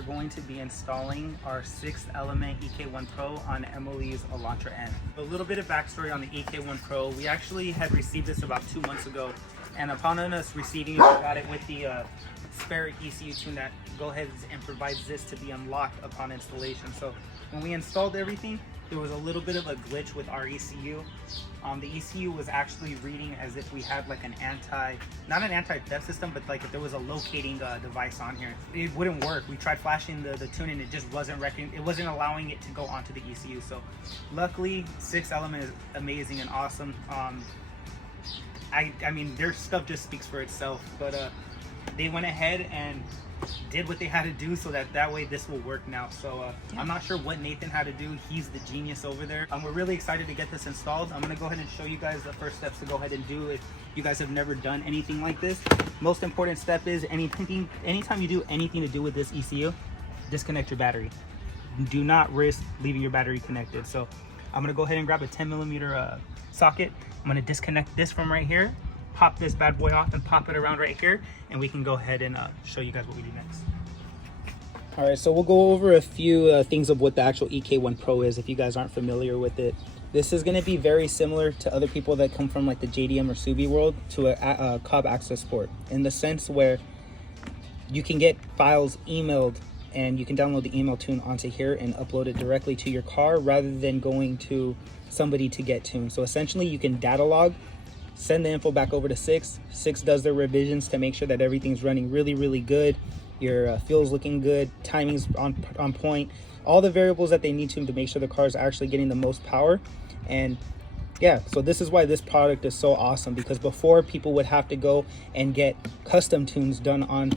are going to be installing our 6th element EK1 Pro on Emily's Elantra N. A little bit of backstory on the EK1 Pro. We actually had received this about 2 months ago, and upon us receiving it, we got it with the spare ECU tune that go ahead and provides this to be unlocked upon installation. So when we installed everything, there was a little bit of a glitch with our ECU. The ECU was actually reading as if we had like an not an anti-theft system, but like if there was a locating device on here. It wouldn't work. We tried flashing the tune and it just wasn't allowing it to go onto the ECU. So luckily, 6th element is amazing and awesome. I mean, their stuff just speaks for itself, but they went ahead and did what they had to do so that way this will work now. So I'm not sure what Nathan had to do. He's the genius over there. We're really excited to get this installed. I'm gonna go ahead and show you guys the first steps to go ahead and do if you guys have never done anything like this. Most important step is anytime you do anything to do with this ECU, disconnect your battery. Do not risk leaving your battery connected. So I'm gonna go ahead and grab a 10mm socket. I'm gonna disconnect this from right here, pop this bad boy off and pop it around right here, and we can go ahead and show you guys what we do next. All right, so we'll go over a few things of what the actual EK1 Pro is if you guys aren't familiar with it. This is going to be very similar to other people that come from like the JDM or Subi world to a Cobb Access port, in the sense where you can get files emailed and you can download the email tune onto here and upload it directly to your car rather than going to somebody to get tuned. So essentially you can data log, send the info back over to Sxth. Sxth does their revisions to make sure that everything's running really good. Your fuel's looking good, timing's on point, all the variables that they need to make sure the car is actually getting the most power. And yeah, so this is why this product is so awesome, because before people would have to go and get custom tunes done on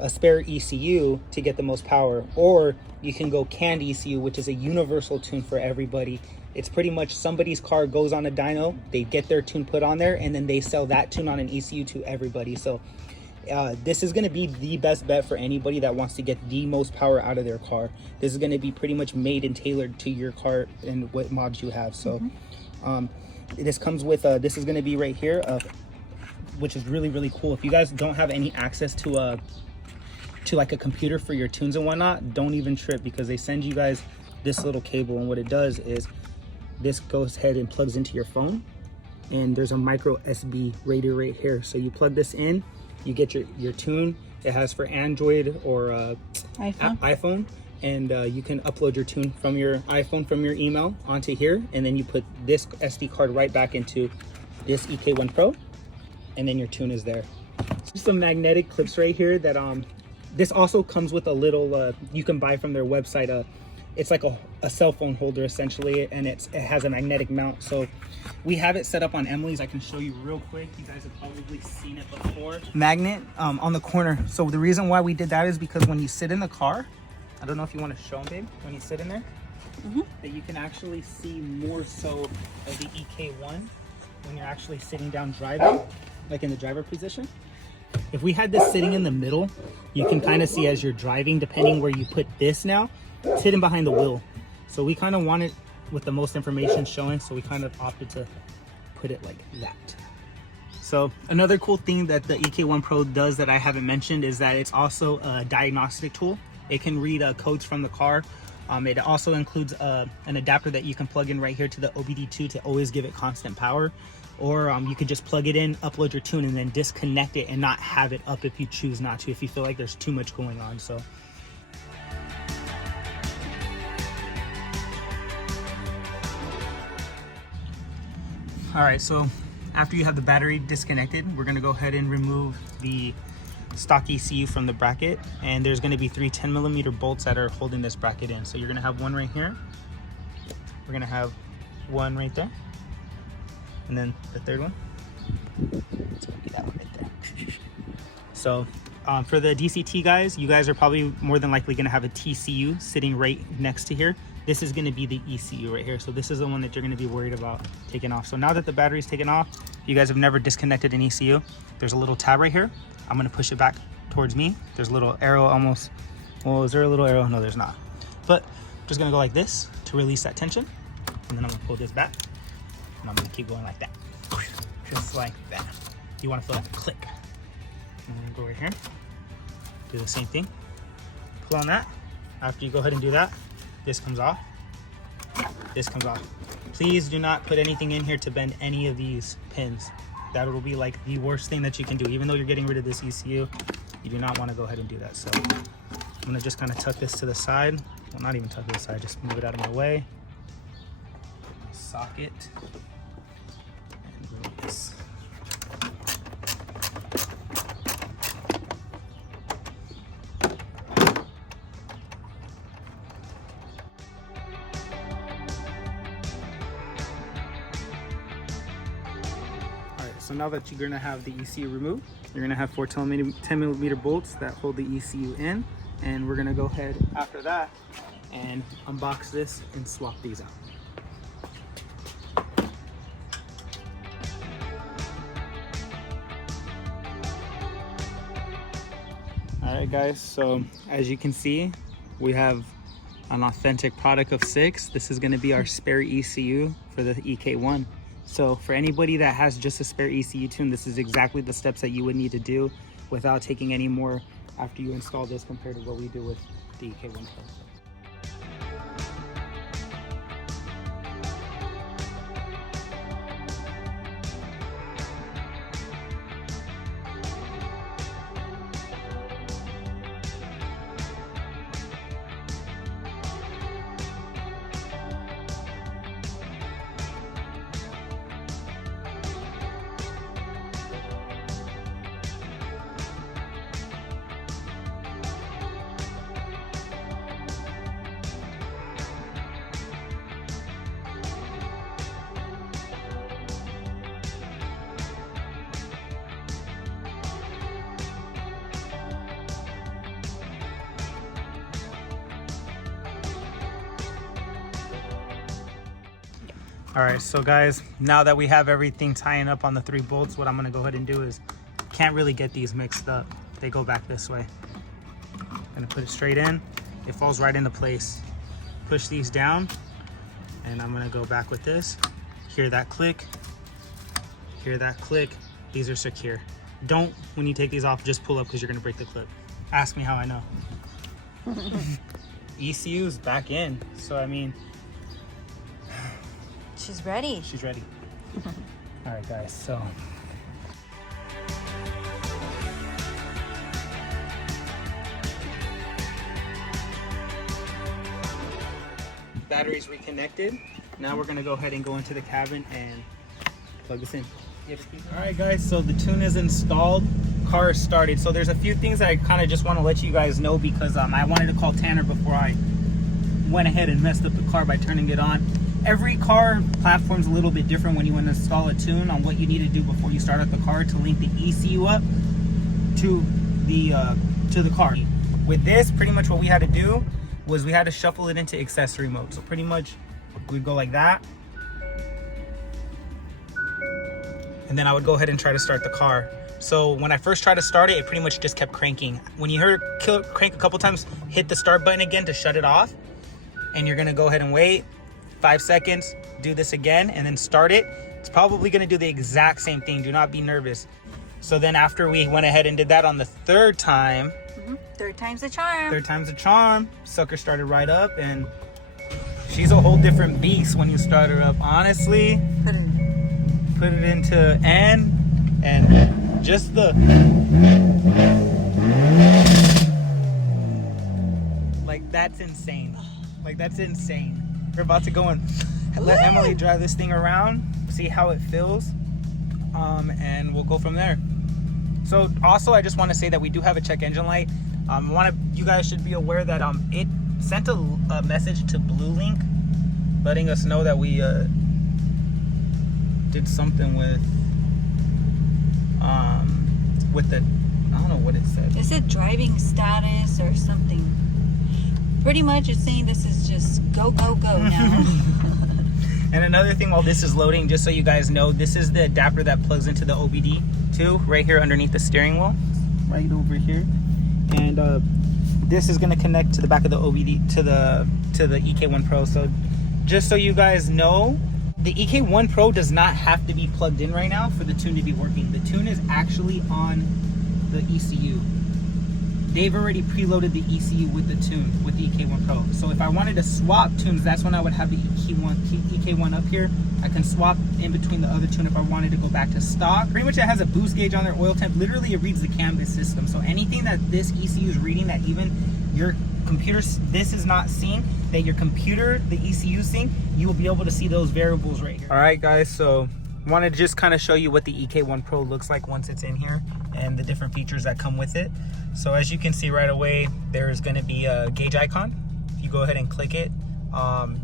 a spare ECU to get the most power, or you can go canned ECU, which is a universal tune for everybody. It's pretty much somebody's car goes on a dyno, they get their tune put on there, and then they sell that tune on an ECU to everybody. So this is going to be the best bet for anybody that wants to get the most power out of their car. This is going to be pretty much made and tailored to your car and what mods you have. So this comes with this is going to be right here, which is really cool. If you guys don't have any access to like a computer for your tunes and whatnot, don't even trip, because they send you guys this little cable, and what it does is this goes ahead and plugs into your phone, and there's a micro SD radio right here. So you plug this in, you get your tune. It has for Android or iPhone, and you can upload your tune from your iPhone, from your email onto here, and then you put this SD card right back into this EK1 Pro, and then your tune is there. So some magnetic clips right here that this also comes with a little you can buy from their website. It's like a cell phone holder essentially, and it has a magnetic mount. So we have it set up on Emily's. I can show you real quick. You guys have probably seen it before. Magnet on the corner. So the reason why we did that is because when you sit in the car, I don't know if you want to show them, babe, when you sit in there, that you can actually see more so of the EK1 when you're actually sitting down driving, like in the driver position. If we had this sitting in the middle, you can kind of see as you're driving, depending where you put this now, it's hidden behind the wheel. So we kind of want it with the most information showing, so we kind of opted to put it like that. So another cool thing that the EK1 Pro does that I haven't mentioned is that it's also a diagnostic tool. It can read codes from the car. It also includes an adapter that you can plug in right here to the OBD2 to always give it constant power. Or you could just plug it in, upload your tune, and then disconnect it and not have it up if you choose not to, if you feel like there's too much going on. So all right, so after you have the battery disconnected, we're gonna go ahead and remove the stock ECU from the bracket, and there's gonna be 3 10mm bolts that are holding this bracket in. So you're gonna have one right here, we're gonna have one right there, and then the third one, it's gonna be that one right there. So for the DCT guys, you guys are probably more than likely gonna have a TCU sitting right next to here. This is gonna be the ECU right here. So this is the one that you're gonna be worried about taking off. So now that the battery's taken off, if you guys have never disconnected an ECU, there's a little tab right here. I'm gonna push it back towards me. There's a little arrow almost, well, is there a little arrow? No, there's not. But I'm just gonna go like this to release that tension. And then I'm gonna pull this back, and I'm gonna keep going like that. Just like that. You wanna feel that click. I'm gonna go right here, do the same thing. Pull on that, after you go ahead and do that, this comes off. This comes off. Please do not put anything in here to bend any of these pins. That will be like the worst thing that you can do. Even though you're getting rid of this ECU, you do not want to go ahead and do that. So I'm gonna just kind of tuck this to the side. Well, not even tuck to the side, just move it out of my way. Socket. And remove this. So now that you're gonna have the ECU removed, you're gonna have 4 10 millimeter bolts that hold the ECU in, and we're gonna go ahead after that and unbox this and swap these out. All right, guys. So as you can see, we have an authentic product of Sxth. This is gonna be our spare ECU for the EK1. So for anybody that has just a spare ECU tune, this is exactly the steps that you would need to do without taking any more after you install this compared to what we do with the EK1 Pro. All right, so guys, now that we have everything tying up on the 3 bolts, what I'm gonna go ahead and do is, can't really get these mixed up. They go back this way. I'm gonna put it straight in. It falls right into place. Push these down, and I'm gonna go back with this. Hear that click, hear that click. These are secure. Don't, when you take these off, just pull up because you're gonna break the clip. Ask me how I know. ECU's back in, so I mean, she's ready. She's ready. All right, guys, so. Batteries reconnected. Now we're gonna go ahead and go into the cabin and plug this in. All right, guys, so the tune is installed, car is started. So there's a few things that I kind of just want to let you guys know because I wanted to call Tanner before I went ahead and messed up the car by turning it on. Every car platform's a little bit different when you want to install a tune on what you need to do before you start up the car to link the ECU up to the car. With this, pretty much what we had to do was we had to shuffle it into accessory mode. So pretty much we'd go like that. And then I would go ahead and try to start the car. So when I first tried to start it, it pretty much just kept cranking. When you heard it crank a couple times, hit the start button again to shut it off. And you're gonna go ahead and wait 5 seconds, do this again, and then start it. It's probably gonna do the exact same thing. Do not be nervous. So then after we went ahead and did that on the 3rd time, third time's the charm. 3rd time's the charm, sucker started right up, and she's a whole different beast when you start her up. Honestly, put it into N, and just the, like, that's insane. Like, that's insane. We're about to go and let Emily drive this thing around, see how it feels, and we'll go from there. So also, I just want to say that we do have a check engine light. You guys should be aware that it sent a message to Blue Link, letting us know that we did something with the, I don't know what it said. It said driving status or something. Pretty much it's saying this is just go, go, go now. And another thing while this is loading, just so you guys know, this is the adapter that plugs into the OBD too, right here underneath the steering wheel, right over here. And this is gonna connect to the back of the OBD to the EK1 Pro. So just so you guys know, the EK1 Pro does not have to be plugged in right now for the tune to be working. The tune is actually on the ECU. they've already preloaded the ECU with the tune, with the EK1 Pro. So if I wanted to swap tunes, that's when I would have the EK1 up here. I can swap in between the other tune if I wanted to go back to stock. Pretty much it has a boost gauge on there, oil temp. Literally it reads the canvas system. So anything that this ECU is reading that even your computer, this is not seeing, that your computer, the ECU is seeing, you will be able to see those variables right here. All right guys, so I want to just kind of show you what the EK1 Pro looks like once it's in here and the different features that come with it. So as you can see right away, there's going to be a gauge icon. If you go ahead and click it,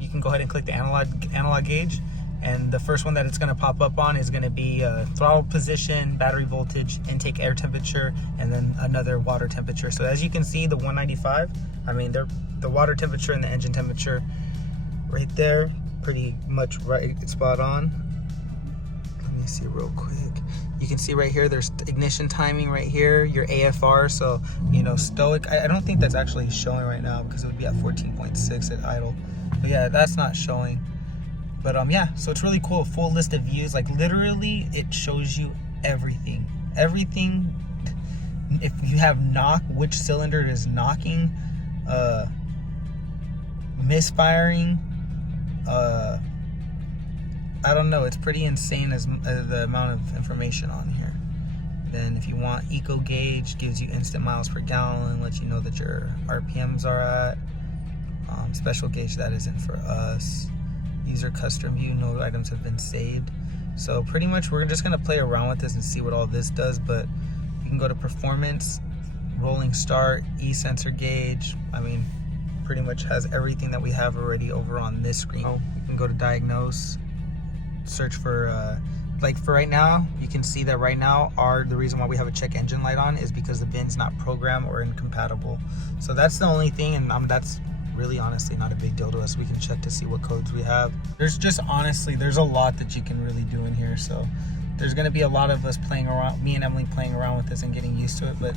you can go ahead and click the analog gauge, and the first one that it's going to pop up on is going to be throttle position, battery voltage, intake air temperature, and then another water temperature. So as you can see, the 195, I mean, the water temperature and the engine temperature right there, pretty much right spot on. Let me see real quick. You can see right here, there's ignition timing right here, your AFR, so, you know, stoic. I don't think that's actually showing right now because it would be at 14.6 at idle. But yeah, that's not showing. But yeah, so it's really cool. Full list of views, like literally it shows you everything. Everything. If you have knock, which cylinder it is knocking, misfiring, I don't know, it's pretty insane as the amount of information on here. Then if you want, eco gauge gives you instant miles per gallon, lets you know that your RPMs are at. Special gauge, that isn't for us. User custom view, no items have been saved. So pretty much we're just gonna play around with this and see what all this does, but you can go to performance, rolling start, e-sensor gauge. I mean, pretty much has everything that we have already over on this screen. You can go to diagnose, search for like for right now, you can see that right now the reason why we have a check engine light on is because the VIN's not programmed or incompatible. So that's the only thing, and that's really honestly not a big deal to us. We can check to see what codes we have. There's just honestly, there's a lot that you can really do in here. So there's gonna be a lot of us playing around, me and Emily playing around with this and getting used to it. But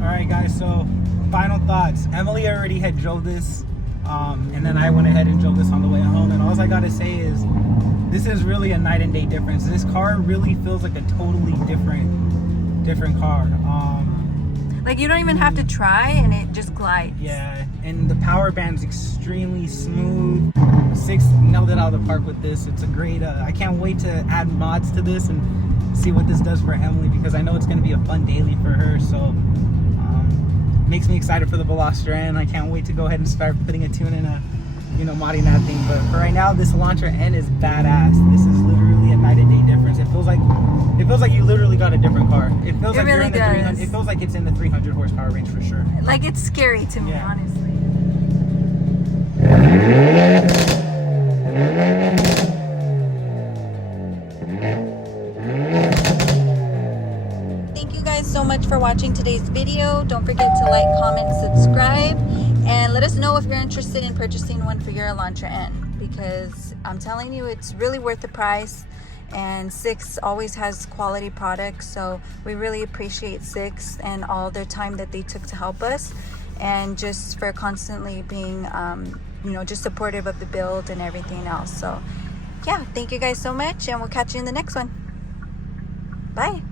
all right guys, so final thoughts. Emily already had drove this, and then I went ahead and drove this on the way home, and all I gotta say is this is really a night and day difference. This car really feels like a totally different car. Like you don't even have to try and it just glides. Yeah, and the power band's extremely smooth. Sxth nailed it out of the park with this. It's a great, I can't wait to add mods to this and see what this does for Emily, because I know it's gonna be a fun daily for her. So makes me excited for the Velossatech N. I can't wait to go ahead and start putting a tune in modding that thing. But for right now, this Elantra N is badass. This is literally a night and day difference. It feels like you literally got a different car. It feels like really you're in the does. 300. It feels like it's in the 300 horsepower range for sure. Like it's scary to me, honestly. Thank you guys so much for watching today's video. Don't forget to like, comment, subscribe, and let us know if you're interested in purchasing one for your Elantra N, because I'm telling you, it's really worth the price. And Sxth always has quality products, so we really appreciate Sxth and all the time that they took to help us, and just for constantly being just supportive of the build and everything else. So yeah, thank you guys so much, and we'll catch you in the next one. Bye.